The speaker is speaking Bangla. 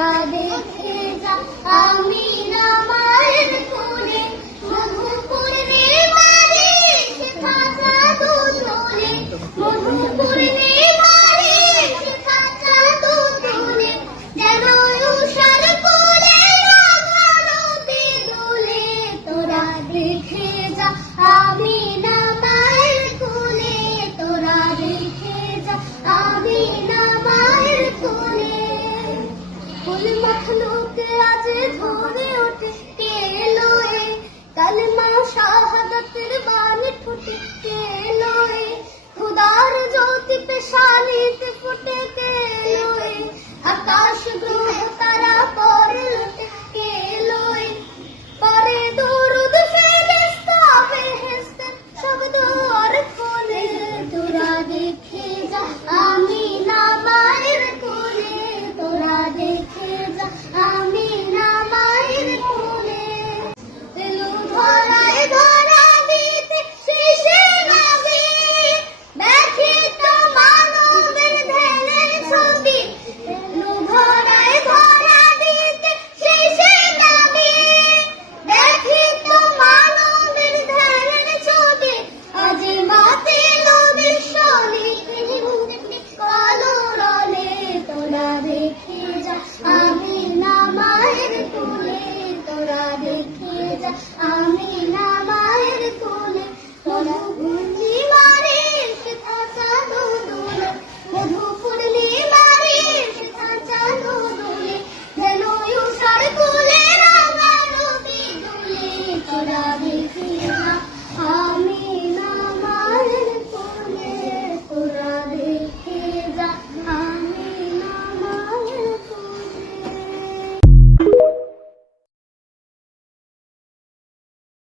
তোরা দেখে যা আমিনা মায়ের কোলে, মধুপুরে মারে খাঁচা দুধ তোলে, মধুপুরে মারে খাঁচা দুধ তোলে, যেন উষার কোলে রাঙানোতে দোলে। তোরা দেখে যা আমিনা মায়ের কোলে, তোরা দেখে যা আমিনা মায়ের কোলে। ফুল মখলুক আজ ধরে ওঠে কে এলো এ, কালেমা শাহাদাতের বাণী ফুটে কে এলো এ, খুদার জ্যোতি পেশানিতে ফুটে